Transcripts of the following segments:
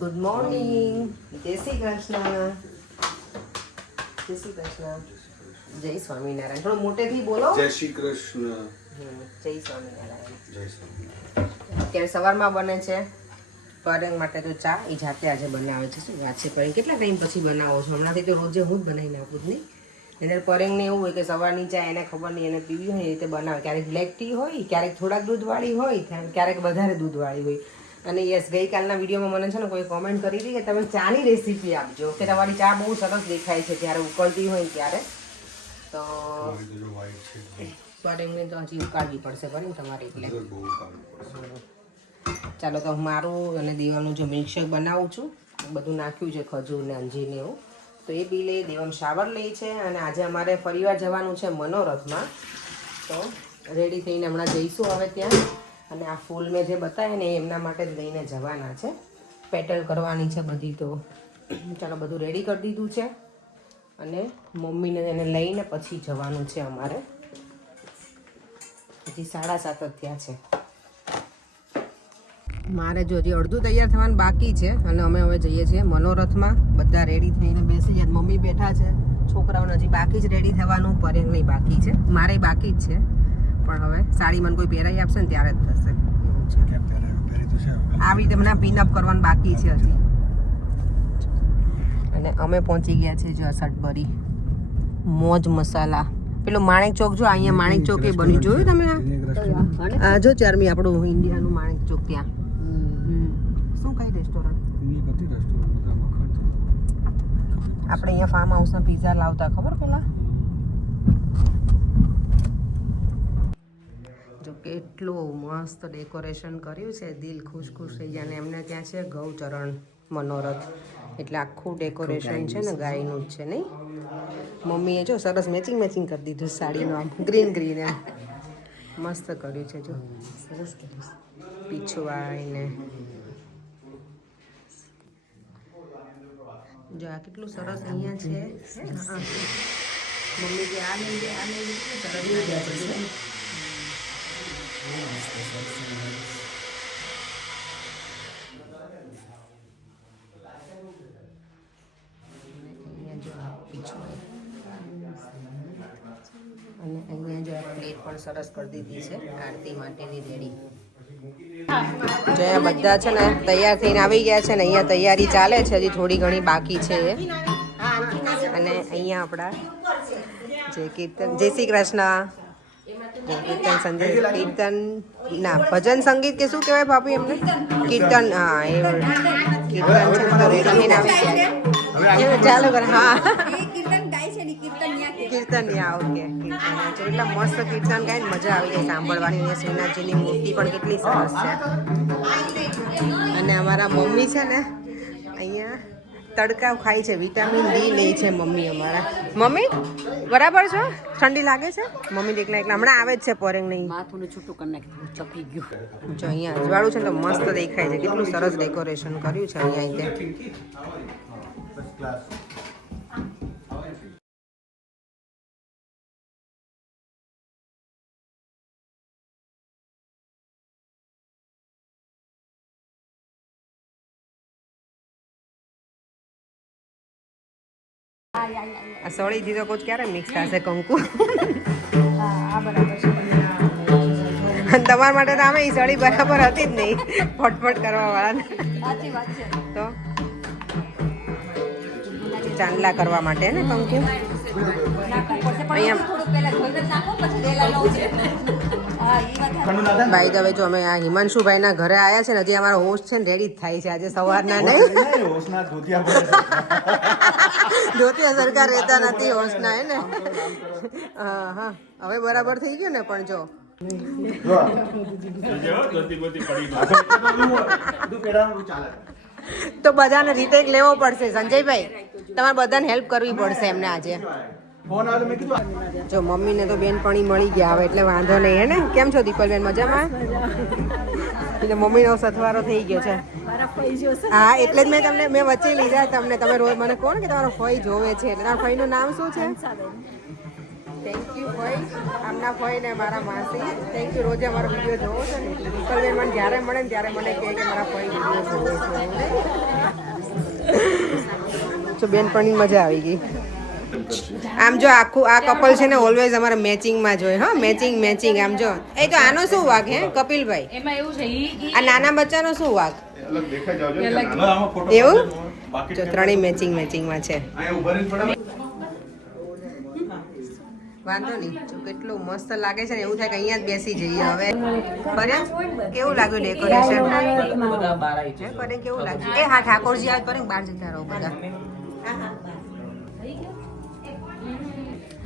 Good morning. જય શ્રી કૃષ્ણ. જય શ્રી કૃષ્ણ. જય સ્વામિનારાયણ. થોડું મોટેથી બોલો. જય શ્રી કૃષ્ણ. જય સ્વામિનારાયણ. જય સ્વામિનારાયણ. અત્યારે સવારમાં બને છે પરંગ માટે તો ચા. એ જાતે આજે બનાવે છે. શું વાત છે પરંગ? કેટલા ટાઈમ પછી બનાવો છો? હમણાંથી તો રોજે હું જ બનાવીને આપું જ નહીં. એને પરંગને એવું હોય કે સવારની ચા એને ખબર નહીં, એને પીવી હોય એ રીતે બનાવે. ક્યારેક બ્લેક ટી હોય, ક્યારેક થોડાક દૂધવાળી હોય, ક્યારેક વધારે દૂધવાળી હોય. અને યસ, ગઈકાલના વિડીયોમાં મને છે ને કોઈ કોમેન્ટ કરી હતી કે તમે ચાની રેસીપી આપજો, કે તમારી ચા બહુ સરસ દેખાય છે જ્યારે ઉકળતી હોય ત્યારે. તો પરંગને તો હજી ઉકાળવી પડશે પરંગ તમારે એટલે. ચાલો તો મારું અને દીવાનું જો મિલ્કશેક બનાવું છું. બધું નાખ્યું છે, ખજૂર ને અંજીર ને એવું. તો એ બી લે, દેવમ શાવર લે છે. અને આજે અમારે ફરીવાર જવાનું છે મનોરથમાં. તો રેડી થઈને હમણાં જઈશું હવે ત્યાં. અને આ ફૂલ મેં જે બતાવ્યા ને એમના માટે જ લઈને જવાના છે. પેટલ કરવાની છે બધી. તો ચાલો બધું રેડી કરી દીધું છે. અને મમ્મીને એને લઈને પછી જવાનું છે અમારે. હજી 7:30 જ થયા છે. મારે જો હજી અડધું તૈયાર થવાનું બાકી છે. અને અમે હવે જઈએ છીએ મનોરથમાં. બધા રેડી થઈને બેસી જાય. મમ્મી બેઠા છે, છોકરાઓને હજી બાકી જ રેડી થવાનું. પરંગ નહીં બાકી છે, મારે બાકી જ છે. પણ હવે સાડી મને કોઈ પહેરાઈ આપશે ને ત્યારે જ થશે. આવી રીતે મને પિનઅપ કરવાનું બાકી છે હજી. અને અમે પહોંચી ગયા છીએ જો સટબરી મોજ મસાલા. પેલો માણેક ચોક જો, અહીંયા માણેક ચોક એ બની. જોયું તમે? આ જો ચારમી આપણું ઇન્ડિયાનું માણેક ચોક ત્યાં. શું કઈ રેસ્ટોરન્ટ? આપણે અહીંયા ફાર્મ હાઉસના પીઝા લાવતા ખબર પેલા. જો કેટલું મસ્ત ડેકોરેશન કર્યું છે. દિલ ખુશ ખુશ થઈ જાય. અને એમને ત્યાં છે ગૌચરણ મનોરથ, એટલે આખું ડેકોરેશન છે ને ગાયનું જ છે નહીં. મમ્મીએ જો સરસ મેચિંગ કરી દીધું સાડીનું. આમ ગ્રીન ગ્રીન એમ મસ્ત કર્યું છે. જો સરસ કર્યું. પીછવાઈને જો આ કેટલું સરસ અહીંયા છે. મમ્મી જે આ લઈ જાય સરસ છે. અને અહીંયા જો પ્લેટ પણ સરસ કરી દીધી છે આરતી માટેની રેડી. જો બધા છે ને તૈયાર થઈને આવી ગયા છે ને અહીંયા તૈયારી ચાલે છે. હજી થોડી ઘણી બાકી છે. અને અહીંયા આપણા જે કીર્તન, જય શ્રી કૃષ્ણ. કીર્તન સંજય, કીર્તન ના ભજન સંગીત કે શું કહેવાય ભાભી એમને? કીર્તન. હા એ કીર્તન છે તો રેડી થઈને આવી ગયા. ચાલો કરે. હા કીર્તનિયા. ઓકે. એટલા મસ્ત કીર્તન ગાય ને મજા આવી જાય સાંભળવાની. અહીંયા શ્રીનાથજીની મૂર્તિ પણ કેટલી સરસ છે. અને અમારા મમ્મી છે ને અહીંયા તડકા ખાય છે, વિટામિન ડી લે છે મમ્મી અમારા. મમ્મી બરાબર છો? ઠંડી લાગે છે? મમ્મી એકલા હમણાં આવે જ છે પરંગ નહીં. માથું છૂટું કરી નાખ્યું, ચપી ગયું. જો અહીંયા અજવાળું છે ને તો મસ્ત દેખાય છે. કેટલું સરસ ડેકોરેશન કર્યું છે અહીંયા. આ સળી દીધો કોચ ક્યારે મિક્સ થશે કંકુ? તમારા માટે તો આમે સળી બરાબર હતી જ નહીં, ફટફટ કરવા વાળા. તો ચાંદલા કરવા માટે ને કંકુ અહીંયા. ભાઈ હવે જો અમે આ હિમાંશુભાઈના ઘરે આવ્યા છે ને. હજી અમારા હોસ્ટ છે ને રેડી જ થાય છે આજે સવારના. નહીં ધોતિયા સરકાર રહેતા નથી હોસ્ટના, હે ને? હા હા, હવે બરાબર થઈ ગયું ને. પણ જો તો બધાને રીતે લેવો પડશે સંજયભાઈ. તમારે બધાને હેલ્પ કરવી પડશે એમને આજે. જો મમ્મીને તો બેનપણી મળી ગયા હવે એટલે વાંધો નહીં, હે ને? કેમ છો દીપલબેન? મજામાં? એટલે મમ્મીનો સથવારો થઈ ગયો છે. હા એટલે જ મેં વચ્ચે લીધા તમને. તમે રોજ મને કહો ને કે તમારો ફઈ જોવે છે. એટલે તમારા ફઈનું નામ શું છે? થેન્ક યુ ભાઈ, આમના ભાઈ ને મારા માસી. Thank you. રોજે અમારો વિડીયો જોવો છો ને એટલે વિકલબેન મને જ્યારે મળે ને ત્યારે મને કહે કે મારા ભાઈ વિડીયો જોવો છો. તો બેનપણીની મજા આવી ગઈ. આમ જો આખું આ કપલ છે ને ઓલવેઝ અમારા મેચિંગમાં જોઈએ. હા, મેચિંગ. આમ જો એ તો આનો શું વાગ હે કપિલભાઈ? એમાં એવું છે આ નાના બચ્ચાનો શું વાગ? અલગ દેખાઈ જાવ છો એવું જો ત્રણેય મેચિંગમાં છે. વાંધો નહીં. જો કેટલું મસ્ત લાગે છે ને એવું થાય કે અહીંયા જ બેસી જઈએ હવે. બને કેવું લાગ્યું ડેકોરેશન? બને કેવું લાગ્યું? એ હા, ઠાકોરજી આવે પર બહાર જતા રહો બધા.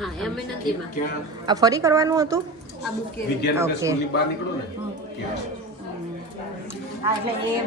હા એમ નદીમાં આ ફરી કરવાનું હતું. આ બુકે વિદ્યાનગર ઓકે. સ્કૂલની બહાર નીકળો ને ત્યાં. હા એટલે એ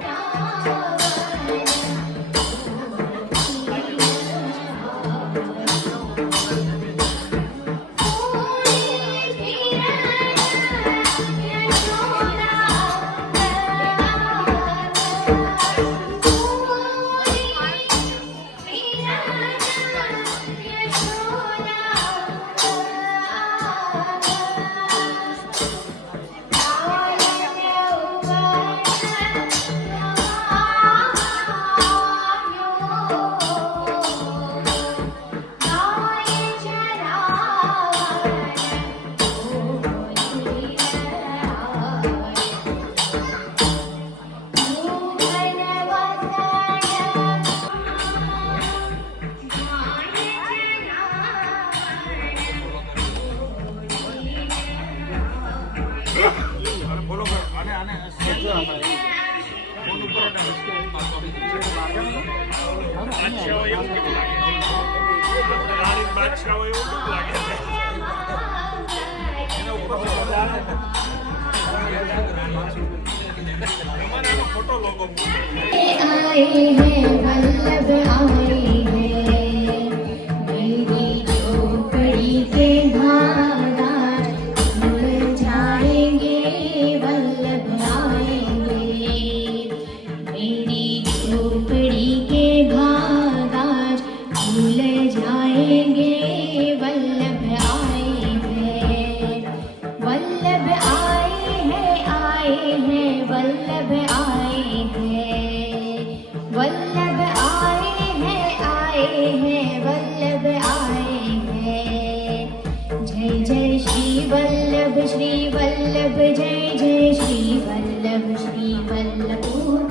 आए हैं वल्लभ आए हैं मेरी झोपड़ी के धारा खुल जाएंगे वल्लभ आएंगे मेरी झोपड़ी के धारा खुल जाएंगे वल्लभ आए हैं वल्लभ आए हैं वल्लभ आए हैं वल्लभ आए हैं वल्लभ आए हैं जय जय श्री वल्लभ जय जय श्री वल्लभ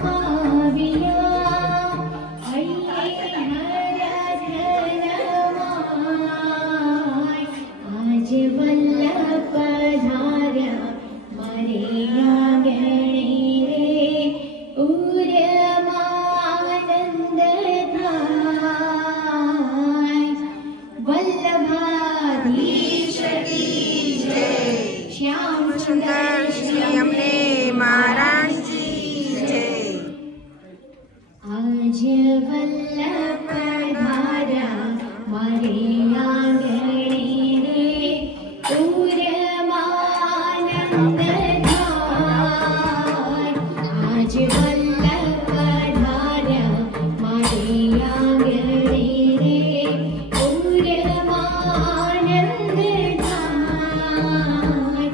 काव्या हरे हरधरमाय आज वल्लभ पधार्या मारे आंगणे रे उर्यमानंद थाय वल्लभाधीश की जय श्याम सुंदर श्री અમને મહારાણીજી જય. आज वल्लभ पधार्या मारे आंगणे रे उर्यमानंद थाय आज वल्लभ पधार्या मारे आंगणे रे उर्यमानंद थाय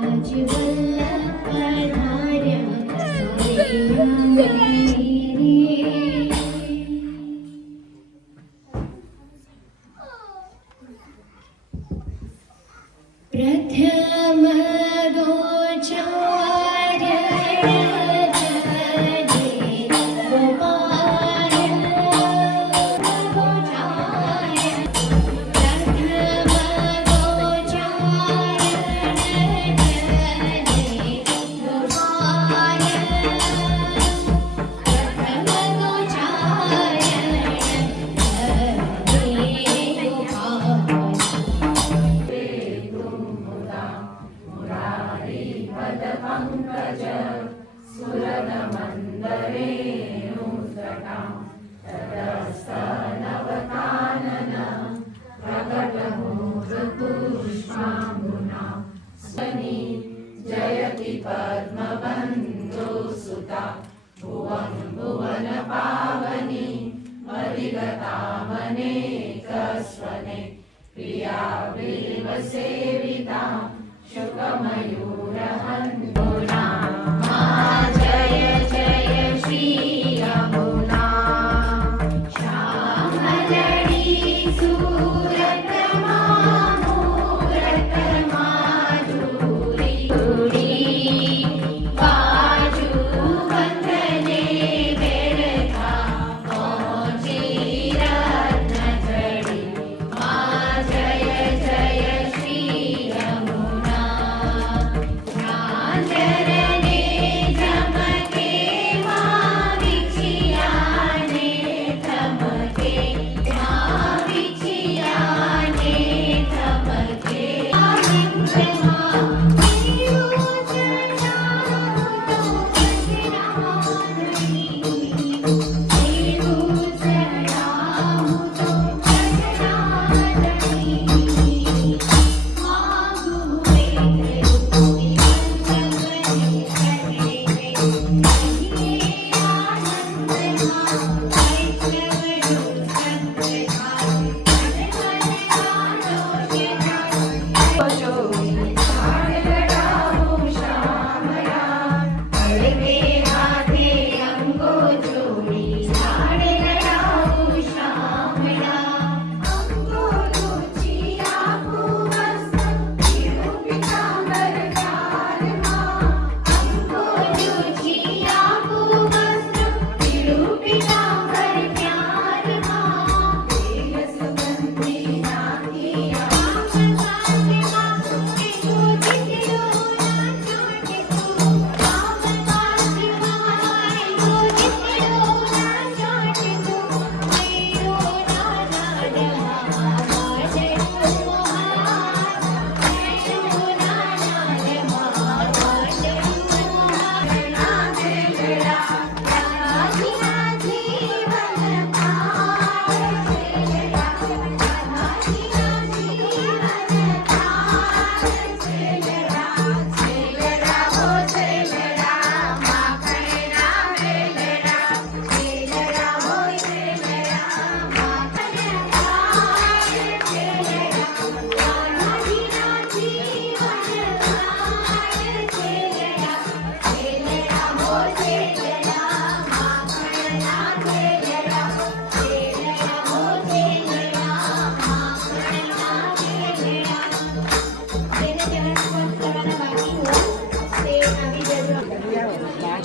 आज वल्लभ पधार्या मारे आंगणे रे प्रथम गोचार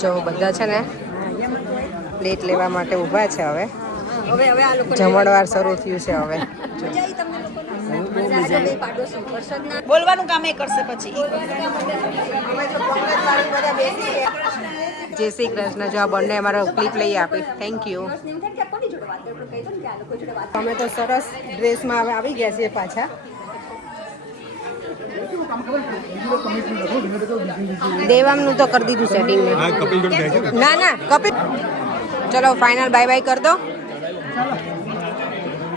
જો બધા છે ને પ્લેટ લેવા માટે ઊભા છે હવે હવે આ લોકો જમણવાર શરૂ થયું છે હવે બોલવાનું કામ એ કરશે પછી જય શ્રી કૃષ્ણ. જો આ બંને અમારો ક્લિપ લઈ આપી. Thank you. અમે તો સરસ ડ્રેસમાં હવે આવી ગયા છીએ પાછા. દેવામનું તો કરી દીધું સેટિંગ. ના ના કપિલ, ચલો ફાઇનલ બાય બાય કર દો.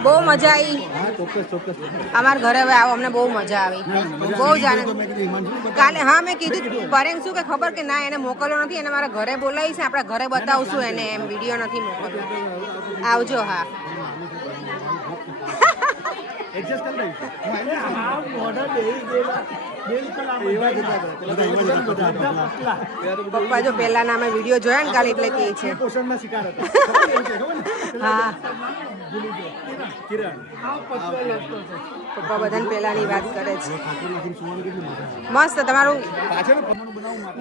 બહુ મજા આવી. અમારા ઘરે હવે આવો, અમને બહુ મજા આવી. બહુ જ આનંદ. કાલે હા મેં કીધું પરેંગ શું કે ખબર કે ના એને મોકલવો નથી, એને મારા ઘરે બોલાવી છે, આપણા ઘરે બતાવશું એને, એમ વિડીયો નથી મોકલવો. આવજો. હા પપ્પા જો પહેલા ના અમે વિડીયો જોયા ને કાલે એટલે કે છે. હા પપ્પા બધાને પહેલાની વાત કરે છે. મસ્ત તમારું.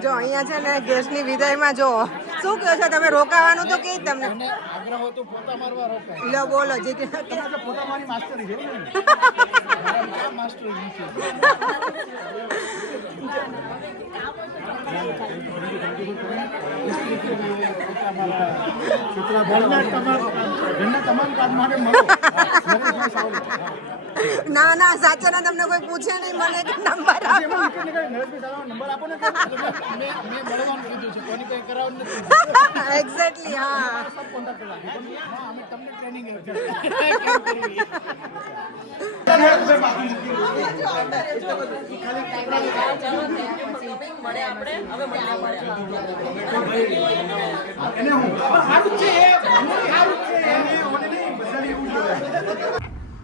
જો અહીંયા છે ને ગેસની વિદાયમાં જો શું કહો છો તમે, રોકાવાનું તો કે તમને લો બોલો જે ના ના સાચો ના, તમને કોઈ પૂછે નહીં મને કે નંબર આપો. એક્ઝેક્ટલી. હા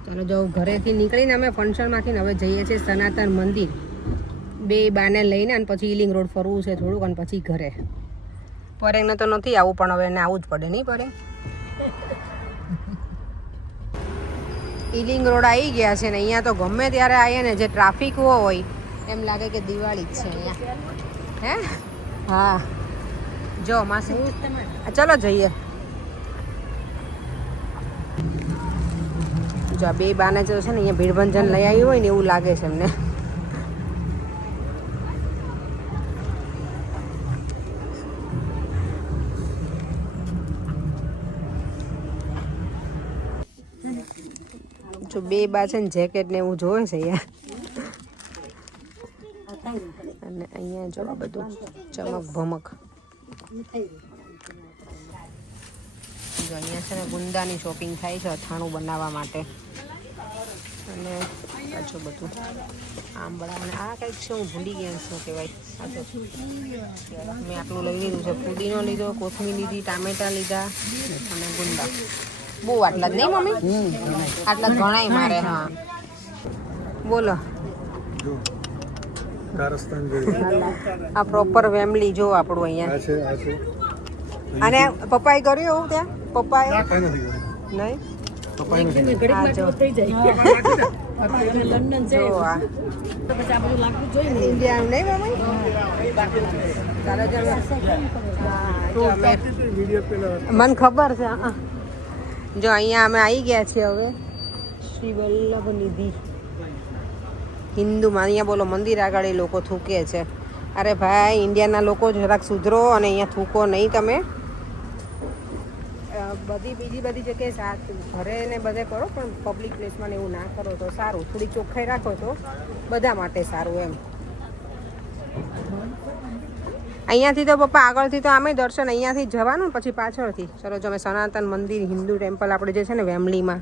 ચાલો જો ઘરેથી નીકળીને અમે ફંક્શનમાંથી હવે જઈએ છીએ સનાતન મંદિર. બે બાને લઈને અને પછી ઈલિંગ રોડ ફરવું છે થોડુંક અને પછી ઘરે. પરેંગને તો નથી આવવું પણ હવે એને આવવું જ પડે નહીં પરેંગ. ઈલિંગ રોડ આવી ગયા છે ને અહીંયા તો ગમે ત્યારે આવીએ ને જે ટ્રાફિક હોય એમ લાગે કે દિવાળી જ છે અહીંયા. હે હા જો માસી ચલો જઈએ. જો આ બે બાને જો છે ને અહીંયા ભીડભંજન લઈ આવી હોય ને એવું લાગે છે એમને. જો બે બા છે ને જેકેટ ને એવું જોવે છે અહીંયા. અને અહીંયા જો આ બધું ચમક ભમક. જો અહીંયા છે ને ગુંદાની શોપિંગ થાય છે અથાણું બનાવવા માટે. અને પાછું બધું આંબળા અને આ કંઈક છે હું ભૂલી ગયા શું કહેવાય. મેં આટલું લઈ લીધું છે. ફુદીનો લીધો, કોથમીર લીધી, ટામેટા લીધા અને ગુંદા. બહુ આટલા જ નહીં મમ્મી? આટલા ઘણાય મારે. હા બોલો. આ પ્રોપર ફેમિલી જો આપણું અહીંયા. અને પપ્પાએ કર્યું એવું ત્યાં? પપ્પાએ નહીં? મને ખબર છે. જો અહીંયા અમે આવી ગયા છીએ હવે શ્રી વલ્લભ નિધિ હિન્દુમાં. અહીંયા બોલો મંદિર આગળ એ લોકો થૂકે છે. અરે ભાઈ ઇન્ડિયાના લોકો જરાક સુધરો અને અહીંયા થૂકો નહીં તમે. બીજી બધી જગ્યાએ સાથ ઘરે ને બધે કરો પણ પબ્લિક પ્લેસમાં એવું ના કરો તો સારું. થોડી ચોખ્ખાઈ રાખો તો બધા માટે સારું એમ. અહીંયાથી તો પપ્પા આગળથી તો આમે દર્શન અહીંયાથી જવાનું પછી પાછળથી. ચલો જો અમે સનાતન મંદિર હિન્દુ ટેમ્પલ આપણે જે છે ને વેમલીમાં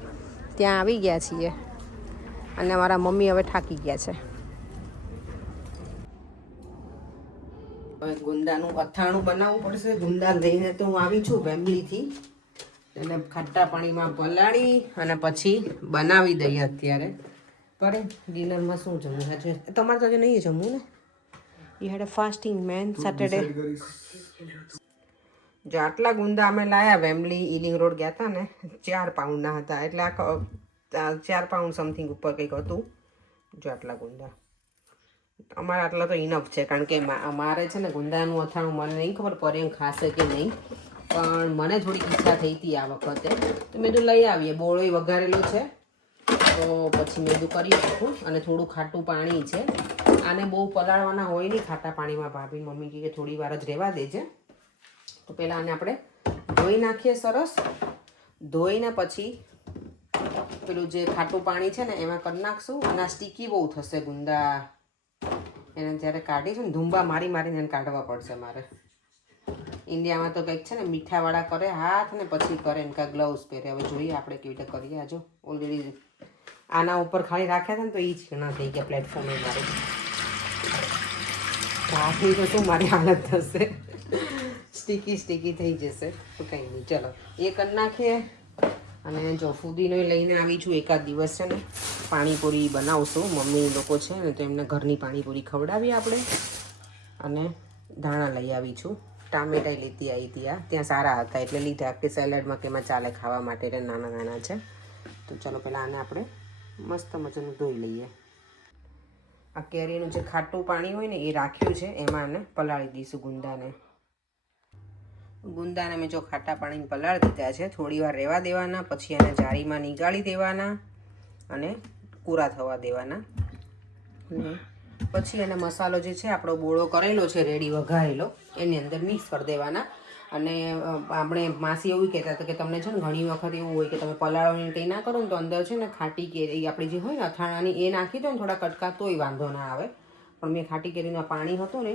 ત્યાં આવી ગયા છીએ. અને અમારા મમ્મી હવે થાકી ગયા છે. હવે ગુંદાનું અથાણું બનાવવું પડશે. ગુંદા લઈને તો હું આવી છું વેમલીથી. એને ખાટા પાણીમાં પલાળી અને પછી બનાવી દઈએ અત્યારે. પર ડિનરમાં શું જમવું છે? તમારે તો નહીં જમવું ને? You had a fasting man Saturday. જો આટલા ગુંદા અમે લાયા વેમલી ઈલિંગ રોડ ગયા હતા ને 4 પાઉન્ડના હતા. એટલે આ 4 પાઉન્ડ સમથિંગ ઉપર કંઈક હતું. જો આટલા ગુંદા અમારે આટલા તો ઇનફ છે. કારણ કે મારે છે ને ગુંદાનું અથાણું મને નહીં ખબર પરેંગ ખાશે કે નહીં પણ મને થોડીક ઈચ્છા થઈ હતી આ વખતે તો મેં તો લઈ આવીએ. બોળોય વઘારેલું છે તો પછી મેં તો કરી શકું. અને થોડું ખાટું પાણી છે. આને બહુ પલાળવાના હોય નહીં ખાટા પાણીમાં. ભાભી મમ્મી કહે કે થોડી વાર જ રહેવા દેજે. તો પહેલાં આને આપણે ધોઈ નાખીએ સરસ. ધોઈને પછી પેલું જે ખાટું પાણી છે ને એમાં કરી નાખશું. અને આ સ્ટીકી બહુ થશે ગુંદા. એને જ્યારે કાઢીશું ને ધૂંબા મારી મારીને એને કાઢવા પડશે મારે. ઇન્ડિયામાં તો કંઈક છે ને મીઠાવાળા કરે હાથ ને પછી કરે ને કાંઈ ગ્લવ્સ પહેરે. હવે જોઈએ આપણે કેવી રીતે કરીએ. આજો ઓલરેડી આના ઉપર ખાલી રાખ્યા હતા ને તો એ જ ઘણા થઈ ગયા પ્લેટફોર્મે મારું. હાથની તો શું મારી હાલત થશે. સ્ટીકી થઈ જશે તો કંઈ નહીં. ચલો એ કરી નાખીએ. અને જો ફુદીનો લઈને આવી છું. એકાદ દિવસ છે ને પાણીપુરી બનાવશું. મમ્મી લોકો છે ને તો એમને ઘરની પાણીપુરી ખવડાવીએ આપણે. અને ધાણા લઈ આવી છું. ટામેટા લેતી આવી હતી. ત્યાં સારા હતા એટલે લીધા કે સેલેડમાં કે એમાં ચાલે ખાવા માટે. એટલે નાના નાના છે. તો ચલો પહેલાં આને આપણે મસ્ત મજાનું ધોઈ લઈએ. આ કેરીનું જે ખાટું પાણી હોય ને એ રાખ્યું છે એમાં આને પલાળી દઈશું ગુંદાને. ગુંદાને મેં જો ખાટા પાણીને પલાળી દીધા છે. થોડી વાર રહેવા દેવાના. પછી એને જાળીમાં નીકાળી દેવાના અને પૂરા થવા દેવાના. પછી એને મસાલો જે છે આપણો બોળો કરેલો છે રેડી વઘારેલો એની અંદર મિક્સ કરી દેવાના. અને આપણે માસી એવું કહેતા હતા કે તમને છે ને ઘણી વખત એવું હોય કે તમે પલાળવાની કંઈ ના કરો ને તો અંદર છે ને ખાટી કેરી આપણી જે હોય ને અથાણાની એ નાખી દો ને થોડા કટકા તોય વાંધો ના આવે. પણ મેં ખાટી કેરીનું પાણી હતું ને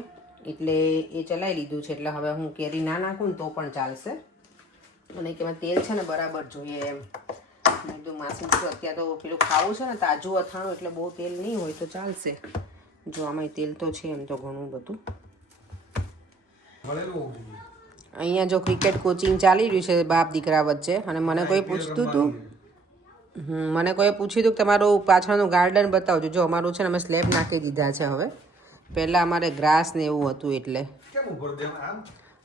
એટલે એ ચલાવી લીધું છે. એટલે હવે હું કેરી ના નાખું ને તો પણ ચાલશે. અને કે તેલ છે ને બરાબર જોઈએ એમ. બધું માસી અત્યારે તો પેલું ખાવું છે ને તાજું અથાણું એટલે બહુ તેલ નહીં હોય તો ચાલશે. જો આમાં તેલ તો છે એમ તો ઘણું બધું. અહીંયા જો ક્રિકેટ કોચિંગ ચાલી રહ્યું છે બાપ દીકરા વચ્ચે. અને મને કોઈ પૂછતું હતું મને કોઈ પૂછ્યું હતું કે તમારું પાછળનું ગાર્ડન બતાવજો. જો અમારું છે ને અમે સ્લેબ નાખી દીધા છે હવે. પહેલાં અમારે ગ્રાસ ને એવું હતું એટલે. કેમ ઉપર દેમ આમ?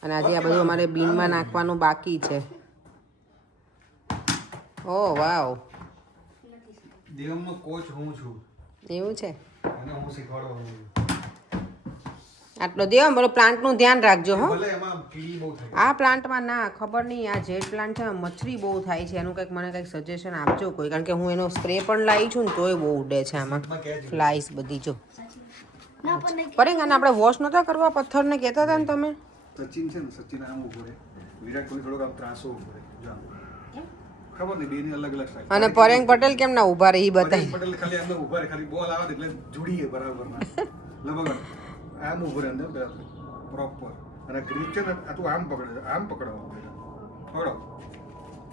અને આજે આ બધું અમારે બીનમાં નાખવાનું બાકી છે. ઓહ વાવ, દેવમનો કોચ હું છું એવું છે. અને હું શીખવાડવાનું. આટલો દેવા બોલો. પ્લાન્ટનું ધ્યાન રાખજો હો. ભલે એમાં કીડી બહુ થાય. આ પ્લાન્ટમાં ના ખબર નહીં, આ જેડ પ્લાન્ટ છે મચ્છરી બહુ થાય છે. એનું કંઈક મને કંઈક સજેશન આપજો કોઈ, કારણ કે હું એનો સ્પ્રે પણ લાવી છું ને તોય બહુ ઉડે છે આમાં ફ્લાઈસ બધી. જો પરેંગ આને આપણે વોશ નહોતા કરવા પથ્થરને કહેતા હતા ને તમે? સચિન છે ને, સચિન આમ ઉભો રહે, વિરાટ કોહલી થોડોક આમ ત્રાસો ઉભો રહે. જો આમ. ખબર નહીં, બેની અલગ અલગ સ્ટાઇલ. અને પરેંગ પટેલ કેમ ના ઊભા રહે એ બતાવી. પટેલ ખાલી અંદર ઉભા રહે, ખાલી બોલ આવે ને એટલે જોડીએ બરાબર ના. લગભગ આમ ઉભો રહે અંદર પ્રોપર. અને ગ્રીપ છે ને આ તું આમ પકડે, આમ પકડવાનું પકડો.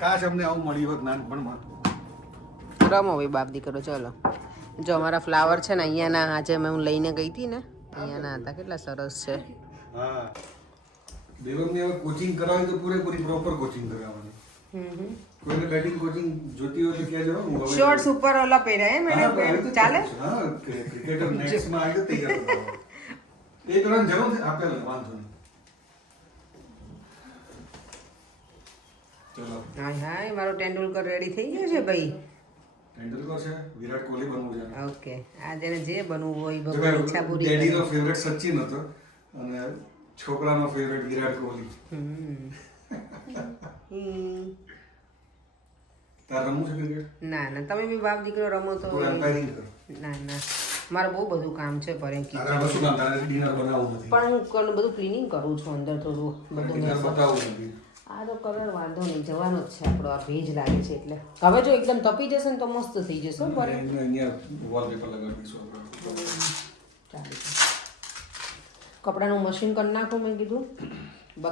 કાશ અમને આવું મળ્યું હોત નાનપણમાં. રમો ભાઈ બાપ દીકરો. ચલો જો અમારા ફ્લાવર છે ને અહીંયાના, આજે મેં હું લઈને ગઈ હતી ને અહીંયાના હતા, કેટલા સરસ છે. હા, દેવમને હવે કોચિંગ કરાવી તો પૂરેપૂરી પ્રોપર કોચિંગ કરાવવાની. કોઈને બેટિંગ કોચિંગ જોતી હોય તો ક્યાં જવાનું? હવે શોર્ટ્સ ઉપર ઓલા પહેર્યા એમ એને ચાલે. હા, ક્રિકેટર નેક્સ્ટમાં આવી તો તૈયાર થવાનું. એક રન જરૂર છે આપેલ, વાંધો નહીં. ચલો, હાય હાય, મારો તેંડુલકર રેડી થઈ ગયો છે ભાઈ. તેંડુલકર છે, વિરાટ કોહલી બનવું છે. ઓકે, આ જેને જે બનવું હોય ભગવાન ઈચ્છા પૂરી કરે. ડેડીનો ફેવરેટ સચિન હતો અને છોકરાનો ફેવરેટ વિરાટ કોહલી. તાર રમવું છે ક્રિકેટ? ના ના, તમે બી બાપ દીકરો રમો તો. તું એમ્પાયરિંગ કર. ના ના, મારે બહુ બધું કામ છે પરેંગ. તારે આ વસ્તુ કામ, તારે ડિનર બનાવવું નથી. પણ હું બધું ક્લીનિંગ કરું છું અંદર થોડું બધું. ડિનર બતાવવું નથી. આ તો કલર વાંધો નહીં, જવાનો જ છે આપણો. આ ભેજ લાગે છે એટલે હવે જો એકદમ તપી જશે ને તો મસ્ત થઈ જશે પરેંગ. અહીંયા વોલપેપર લગાવી દઈશું આપણે. ચાલે. કપડાનું મશીન કરી નાખું મેં કીધું.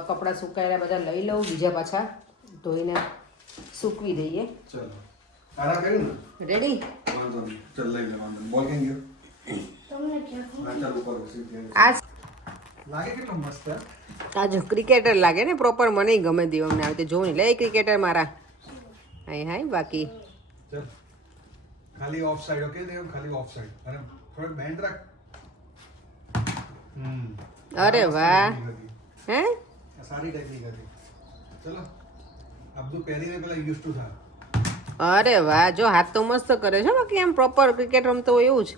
કપડાં સુકાયેલા બધા લઈ લઉં, બીજા પાછા ધોઈને સૂકવી દઈએ. ચલો, આરા કર્યું ને? રેડી? વાંધો નહીં, ચાલ લઈ લે, વાંધો નહીં. બોલ કેમ ગયો? હા, ચાલ ઉપર બેસી ગયા. આ લાગે કેટલો મસ્ત હે? આ જો ક્રિકેટર લાગે ને પ્રોપર. મને ગમે દેવમને આવે તો જોવું નહીં. લે ક્રિકેટર મારા. હાય હાય બાકી. ચાલ, ખાલી ઓફ સાઈડ. ઓકે દેવ, ખાલી ઓફ સાઈડ. અને થોડું બેન્ડ રાખ. અરે વાહ. હે આ સારી ટેકનિક હતી. ચલો, આ બધું પહેરીને પેલા યુઝ ટુ થા. અરે વાહ, જો હાથ તો મસ્ત કરે છે બાકી એમ પ્રોપર ક્રિકેટ રમતો હોય એવું જ.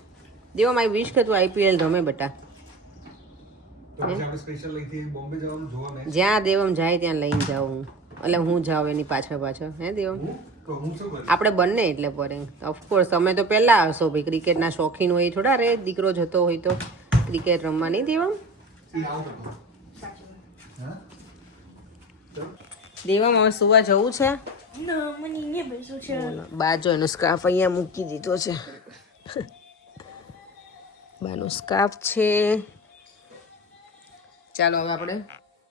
દેવા મારી વિશ કે તું IPL રમે બેટા. તો પછી આપણે સ્પેશિયલ લઈથી બોમ્બે જવાનું જોવા મેચ. જ્યાં દેવમ જાય ત્યાં લઈને જાઉં હું. એટલે હું જાઉં એની પાછળ પાછળ. હે દેવમ? તો હું શું કરું? આપણે બંને એટલે પરેંગ. ઓફકોર્સ તમે તો પહેલા હશો ભાઈ, ક્રિકેટના શોખીન હોય થોડા રે. દીકરો જતો હોય તો ક્રિકેટ રમવા નહીં દેવમ? સી આઉટ હતો. હા, દેવમ હવે સુવા જવું છે. બાજો એનો સ્કાર્ફ અહીંયા મૂકી દીધો છે. બાનો સ્કાર્ફ છે. ચાલો હવે આપણે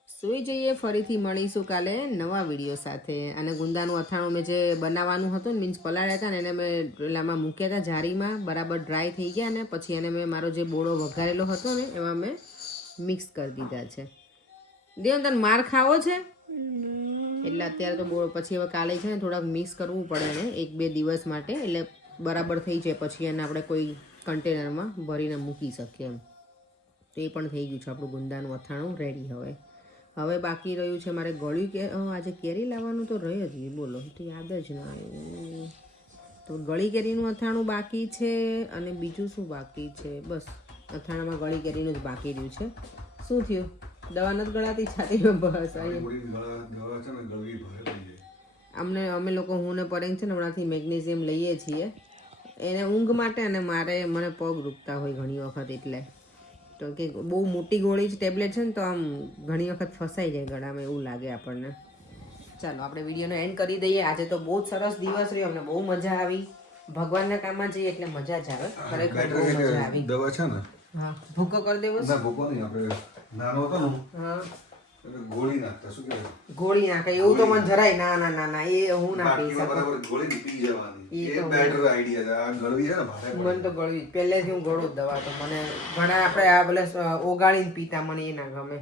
સુઈ જઈએ. ફરીથી મળીશું કાલે નવા વિડીયો સાથે. અને ગુંદાનું અથાણું મેં જે બનાવવાનું હતું ને, મીન્સ પલાળ્યા હતા ને, એને મેં પેલામાં મૂક્યા હતા જારીમાં, બરાબર ડ્રાય થઈ ગયા ને પછી એને મેં મારો જે બોળો વઘારેલો હતો ને એમાં મેં મિક્સ કરી દીધા છે. દેવન તને માર ખાવો છે એટલે અત્યારે તો બોળો, પછી હવે કાલે છે ને થોડાક મિક્સ કરવું પડે ને 1-2 દિવસ માટે, એટલે બરાબર થઈ જાય. પછી એને આપણે કોઈ કન્ટેનરમાં ભરીને મૂકી શકીએ એમ. તો એ પણ થઈ ગયું છે આપણું ગુંદાનું અથાણું રેડી. હવે બાકી રહ્યું છે મારે ગળ્યું કે આજે કેરી લાવવાનું તો રહી જ ગયું, બોલો તો યાદ જ ના આવ્યું. તો ગળી કેરીનું અથાણું બાકી છે. અને બીજું શું બાકી છે? બસ અથાણામાં ગળી કેરીનું જ બાકી રહ્યું છે. શું થયું? દવા નથી ગળાતી છાતીમાં? બસ અમે લોકો, હું ને પરેંગ છે ને હમણાંથી મેગ્નેશિયમ લઈએ છીએ એને ઊંઘ માટે. અને મને પગ દુખતા હોય ઘણી વખત, એટલે તો કે બહુ મોટી ગોળી જ ટેબ્લેટ છે ને તો આમ ઘણી વખત ફસાઈ જાય ગળામાં, એવું લાગે આપણને. ચાલો આપણે વિડીયોનો એન્ડ કરી દઈએ. આજે તો બહુ જ સરસ દિવસ રહ્યો, અમને બહુ મજા આવી. ભગવાનના કામમાં જઈએ એટલે મજા જ આવે, ખરેખર બહુ મજા આવી. દવા છે ને? હા, ભૂકો કરી દેવો. ના, ભૂકો નહીં. આપણે નાનો હતો ને, હા, ગોળી નાખતા. શું કહેવાય? ગોળી નાખે એવું તો મને જરાય ના એ હું ના પી શકું. બરાબર ગોળી પી જવાની. એ એ બેટર આઈડિયા છે. આ ગળવી છે ને ભારે પડે. મને તો ગળવી પહેલેથી હું ગળું જ દવા. તો મને ઘણા આપણે આ પેલા ઓગાળીને પીતા, મને એ ના ગમે.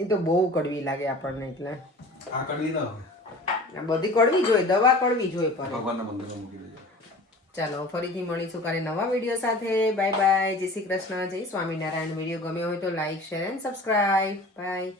એ તો બહુ કડવી લાગે આપણને, એટલે આ કડવી ના હોય. આ બધી કડવી જોઈએ, દવા કડવી જોઈએ પર. ભગવાનના મંદિરમાં મૂકી દેજો. ચાલો ફરીથી મળીશું કાલે નવા વિડીયો સાથે. બાય બાય, જય શ્રી કૃષ્ણ, જય સ્વામિનારાયણ. વિડીયો ગમ્યો હોય તો like, share and subscribe. By.